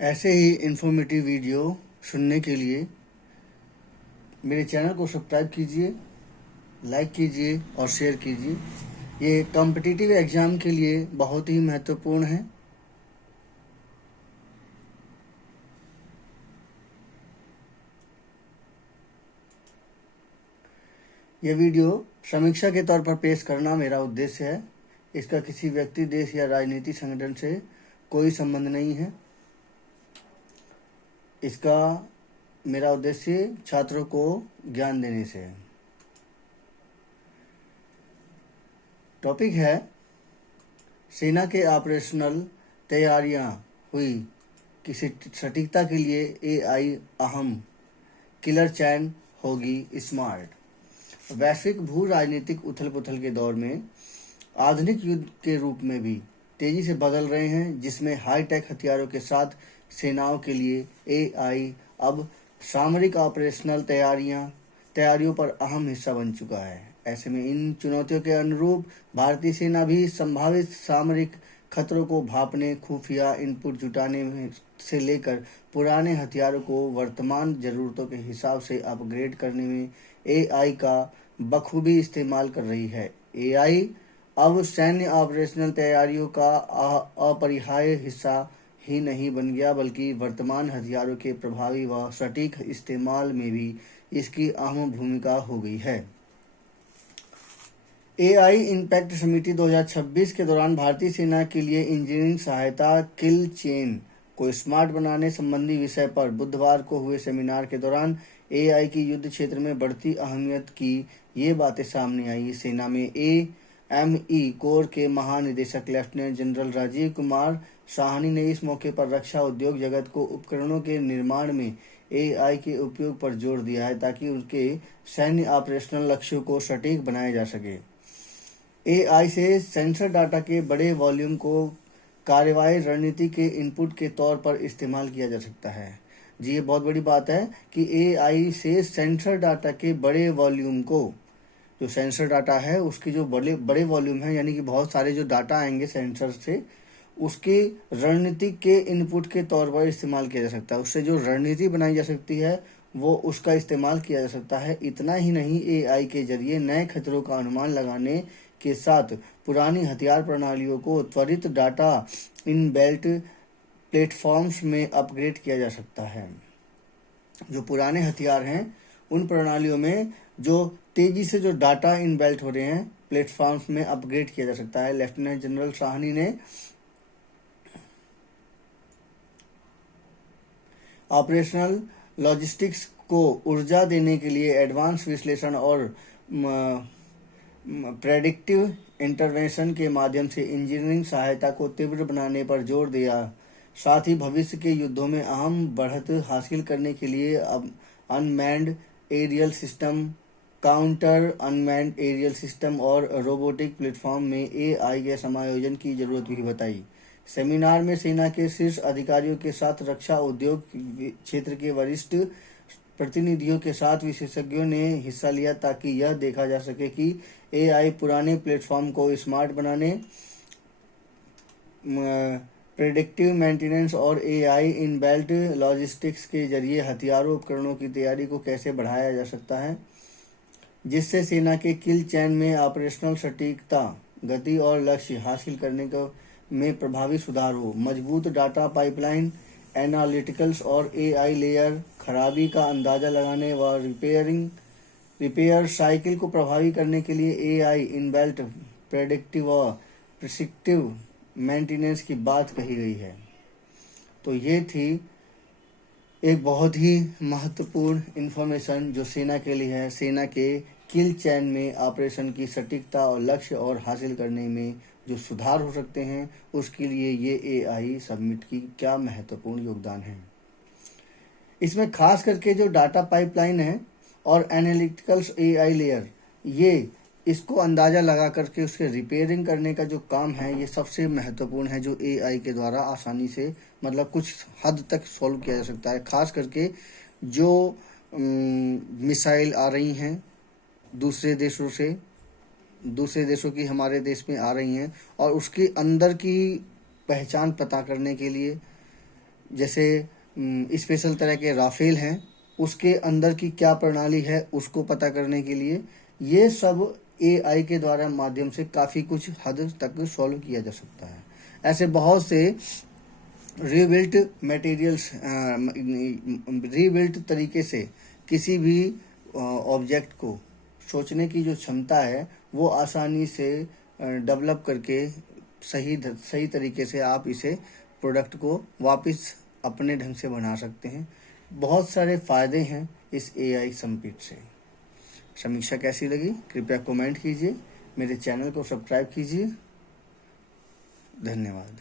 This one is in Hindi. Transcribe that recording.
ऐसे ही इन्फॉर्मेटिव वीडियो सुनने के लिए मेरे चैनल को सब्सक्राइब कीजिए, लाइक कीजिए और शेयर कीजिए। ये कॉम्पिटिटिव एग्ज़ाम के लिए बहुत ही महत्वपूर्ण है। यह वीडियो समीक्षा के तौर पर पेश करना मेरा उद्देश्य है। इसका किसी व्यक्ति, देश या राजनीतिक संगठन से कोई संबंध नहीं है। इसका मेरा उद्देश्य छात्रों को ज्ञान देने से है। टॉपिक है सेना के ऑपरेशनल तैयारियां हुई कि सटीकता के लिए एआई अहम, किलर चैन होगी स्मार्ट। वैश्विक भू राजनीतिक उथल पुथल के दौर में आधुनिक युद्ध के रूप में भी तेजी से बदल रहे हैं, जिसमें हाईटेक हथियारों के साथ सेनाओं के लिए एआई अब सामरिक ऑपरेशनल तैयारियों पर अहम हिस्सा बन चुका है। ऐसे में इन चुनौतियों के अनुरूप भारतीय सेना भी संभावित सामरिक खतरों को भांपने, खुफिया इनपुट जुटाने से लेकर पुराने हथियारों को वर्तमान ज़रूरतों के हिसाब से अपग्रेड करने में एआई का बखूबी इस्तेमाल कर रही है। एआई अब सैन्य ऑपरेशनल तैयारियों का अपरिहार्य हिस्सा ही नहीं बन गया, बल्कि वर्तमान हथियारों के प्रभावी व सटीक इस्तेमाल में भी इसकी अहम भूमिका हो गई है। एआई इम्पैक्ट समिति 2026 के दौरान भारतीय सेना के लिए इंजीनियरिंग सहायता किल चेन को स्मार्ट बनाने संबंधी विषय पर बुधवार को हुए सेमिनार के दौरान एआई की युद्ध क्षेत्र में बढ़ती अहमियत की ये बातें सामने आई। सेना में एएमई कोर के महानिदेशक लेफ्टिनेंट जनरल राजीव कुमार साहनी ने इस मौके पर रक्षा उद्योग जगत को उपकरणों के निर्माण में एआई के उपयोग पर जोर दिया है, ताकि उनके सैन्य ऑपरेशनल लक्ष्यों को सटीक बनाया जा सके। एआई से सेंसर डाटा के बड़े वॉल्यूम को कार्रवाई रणनीति के इनपुट के तौर पर इस्तेमाल किया जा सकता है। जी, ये बहुत बड़ी बात है कि एआई से सेंसर डाटा के बड़े वॉल्यूम को, जो सेंसर डाटा है उसके जो बड़े वॉल्यूम है, यानी कि बहुत सारे जो डाटा आएंगे सेंसर से, उसके रणनीति के इनपुट के तौर पर इस्तेमाल किया जा सकता है। उससे जो रणनीति बनाई जा सकती है वो उसका इस्तेमाल किया जा सकता है। इतना ही नहीं, एआई के जरिए नए खतरों का अनुमान लगाने के साथ पुरानी हथियार प्रणालियों को त्वरित डाटा इन बेल्ट प्लेटफॉर्म्स में अपग्रेड किया जा सकता है। जो पुराने हथियार हैं उन प्रणालियों में जो तेजी से जो डाटा इन बेल्ट हो रहे हैं प्लेटफॉर्म्स में अपग्रेड किया जा सकता है। लेफ्टिनेंट जनरल साहनी ने ऑपरेशनल लॉजिस्टिक्स को ऊर्जा देने के लिए एडवांस विश्लेषण और प्रेडिक्टिव इंटरवेंशन के माध्यम से इंजीनियरिंग सहायता को तीव्र बनाने पर जोर दिया। साथ ही भविष्य के युद्धों में अहम बढ़त हासिल करने के लिए अब unmanned aerial system, counter unmanned aerial system और रोबोटिक प्लेटफॉर्म में एआई के समायोजन की जरूरत भी बताई। सेमिनार में सेना के शीर्ष अधिकारियों के साथ रक्षा उद्योग क्षेत्र के वरिष्ठ प्रतिनिधियों के साथ विशेषज्ञों ने हिस्सा लिया, ताकि यह देखा जा सके कि एआई पुराने प्लेटफॉर्म को स्मार्ट बनाने, प्रेडिक्टिव मेंटेनेंस और एआई इन बेल्ट लॉजिस्टिक्स के जरिए हथियारों उपकरणों की तैयारी को कैसे बढ़ाया जा सकता है, जिससे सेना के किल चैन में ऑपरेशनल सटीकता, गति और लक्ष्य हासिल करने में प्रभावी सुधार हो। मजबूत डाटा पाइपलाइन, एनालिटिकल्स और एआई लेयर, खराबी का अंदाजा लगाने व रिपेयर साइकिल को प्रभावी करने के लिए एआई इन बेल्ट प्रेडिक्टिव व प्रिस्क्रिप्टिव मेंटेनेंस की बात कही गई है। तो ये थी एक बहुत ही महत्वपूर्ण इन्फॉर्मेशन जो सेना के लिए है। सेना के किल चैन में ऑपरेशन की सटीकता और लक्ष्य और हासिल करने में जो सुधार हो सकते हैं, उसके लिए ये एआई सबमिट की क्या महत्वपूर्ण योगदान है। इसमें खास करके जो डाटा पाइपलाइन है और एनालिटिकल्स एआई लेयर, ये इसको अंदाज़ा लगा करके उसके रिपेयरिंग करने का जो काम है, ये सबसे महत्वपूर्ण है, जो एआई के द्वारा आसानी से मतलब कुछ हद तक सॉल्व किया जा सकता है। खास करके जो मिसाइल आ रही हैं दूसरे देशों की हमारे देश में आ रही हैं, और उसके अंदर की पहचान पता करने के लिए जैसे स्पेशल तरह के राफेल हैं, उसके अंदर की क्या प्रणाली है उसको पता करने के लिए ये सब एआई के द्वारा माध्यम से काफ़ी कुछ हद तक सॉल्व किया जा सकता है। ऐसे बहुत से रीबिल्ट मटेरियल्स, रीबिल्ट तरीके से किसी भी ऑब्जेक्ट को सोचने की जो क्षमता है वो आसानी से डेवलप करके सही तरीके से आप इसे प्रोडक्ट को वापस अपने ढंग से बना सकते हैं। बहुत सारे फ़ायदे हैं इस एआई संपीठ से। समीक्षा कैसी लगी कृपया कमेंट कीजिए, मेरे चैनल को सब्सक्राइब कीजिए। धन्यवाद।